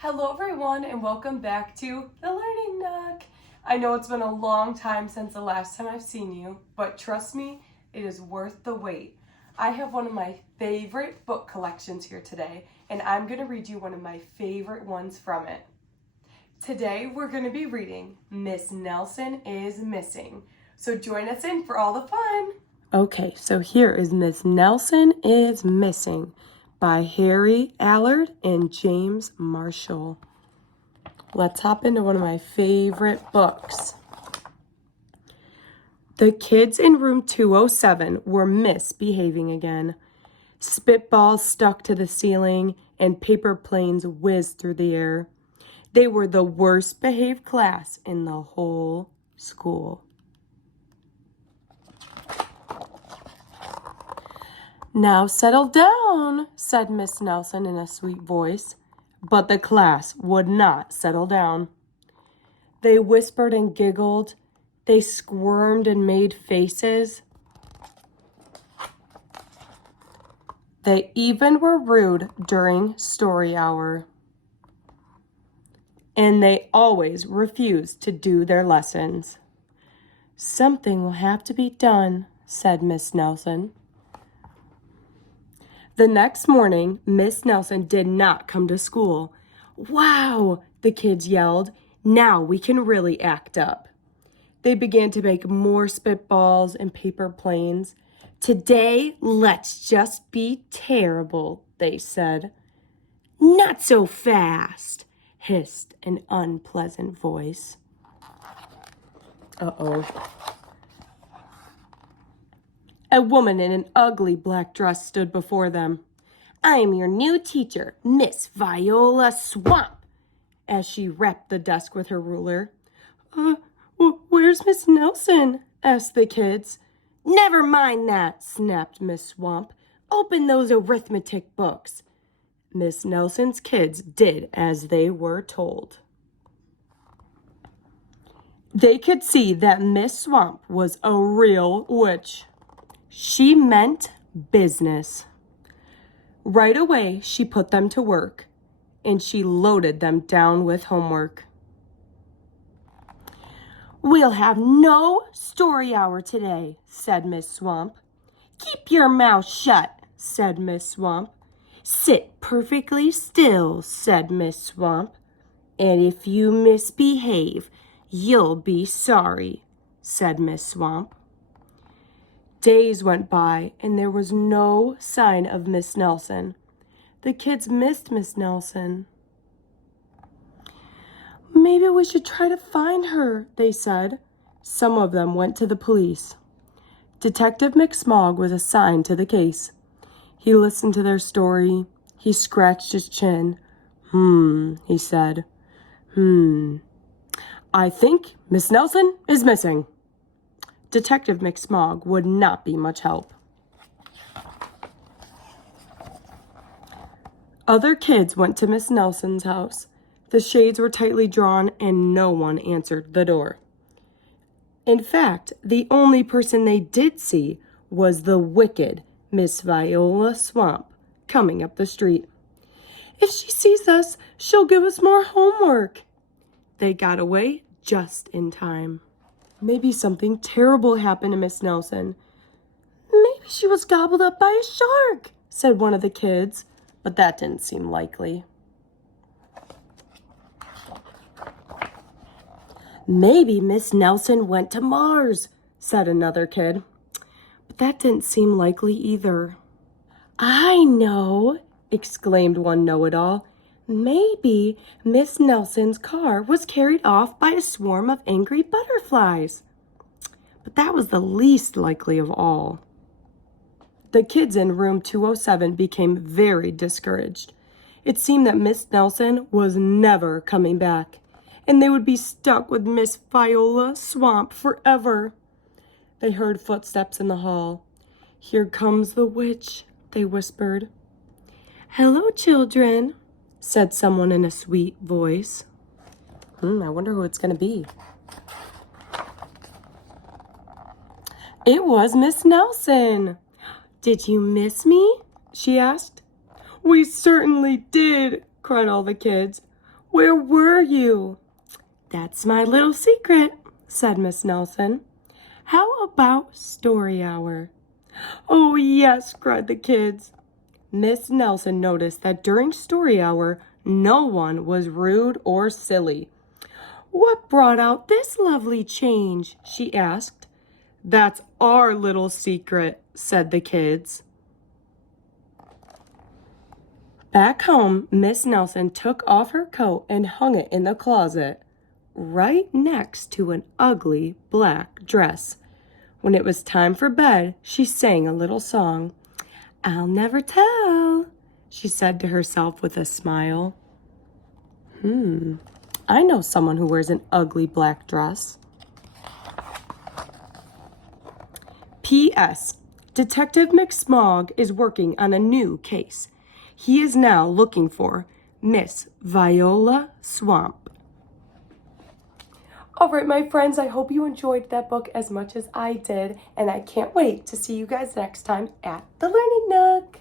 Hello everyone and welcome back to the Learning Nook. I know it's been a long time since the last time I've seen you, but trust me, it is worth the wait. I have one of my favorite book collections here today, and I'm going to read you one of my favorite ones from it. Today we're going to be reading Miss Nelson is Missing. So join us in for all the fun. Okay, so here is Miss Nelson is Missing by Harry Allard and James Marshall. Let's hop into one of my favorite books. The kids in room 207 were misbehaving again. Spitballs stuck to the ceiling and paper planes whizzed through the air. They were the worst behaved class in the whole school. "Now settle down," said Miss Nelson in a sweet voice, but the class would not settle down. They whispered and giggled. They squirmed and made faces. They even were rude during story hour. And they always refused to do their lessons. "Something will have to be done," said Miss Nelson. The next morning, Miss Nelson did not come to school. "Wow," the kids yelled. "Now we can really act up." They began to make more spitballs and paper planes. "Today, let's just be terrible," they said. "Not so fast," hissed an unpleasant voice. Uh-oh. A woman in an ugly black dress stood before them. "I am your new teacher, Miss Viola Swamp," as she rapped the desk with her ruler. Where's Miss Nelson?" asked the kids. "Never mind that," snapped Miss Swamp. "Open those arithmetic books." Miss Nelson's kids did as they were told. They could see that Miss Swamp was a real witch. She meant business. Right away, she put them to work, and she loaded them down with homework. "We'll have no story hour today," said Miss Swamp. "Keep your mouth shut," said Miss Swamp. "Sit perfectly still," said Miss Swamp. "And if you misbehave, you'll be sorry," said Miss Swamp. Days went by, and there was no sign of Miss Nelson. The kids missed Miss Nelson. "Maybe we should try to find her," they said. Some of them went to the police. Detective McSmog was assigned to the case. He listened to their story. He scratched his chin. He said. "I think Miss Nelson is missing." Detective McSmog would not be much help. Other kids went to Miss Nelson's house. The shades were tightly drawn and no one answered the door. In fact, the only person they did see was the wicked Miss Viola Swamp coming up the street. "If she sees us, she'll give us more homework." They got away just in time. Maybe something terrible happened to Miss Nelson. "Maybe she was gobbled up by a shark," said one of the kids, but that didn't seem likely. "Maybe Miss Nelson went to Mars," said another kid, but that didn't seem likely either. "I know," exclaimed one know-it-all. "Maybe Miss Nelson's car was carried off by a swarm of angry butterflies." But that was the least likely of all. The kids in room 207 became very discouraged. It seemed that Miss Nelson was never coming back, and they would be stuck with Miss Viola Swamp forever. They heard footsteps in the hall. "Here comes the witch," they whispered. "Hello, children," said someone in a sweet voice. I wonder who it's going to be. It was Miss Nelson. "Did you miss me?" she asked. "We certainly did," cried all the kids. Where were you?" "That's my little secret," said Miss Nelson. "How about story hour?" "Oh, yes," cried the kids. Miss Nelson noticed that during story hour, no one was rude or silly. "What brought out this lovely change?" she asked. "That's our little secret," said the kids. Back home, Miss Nelson took off her coat and hung it in the closet, right next to an ugly black dress. When it was time for bed, she sang a little song. "I'll never tell," she said to herself with a smile. I know someone who wears an ugly black dress. P.S. Detective McSmog is working on a new case. He is now looking for Miss Viola Swamp. All right, my friends, I hope you enjoyed that book as much as I did, and I can't wait to see you guys next time at the Learning Nook.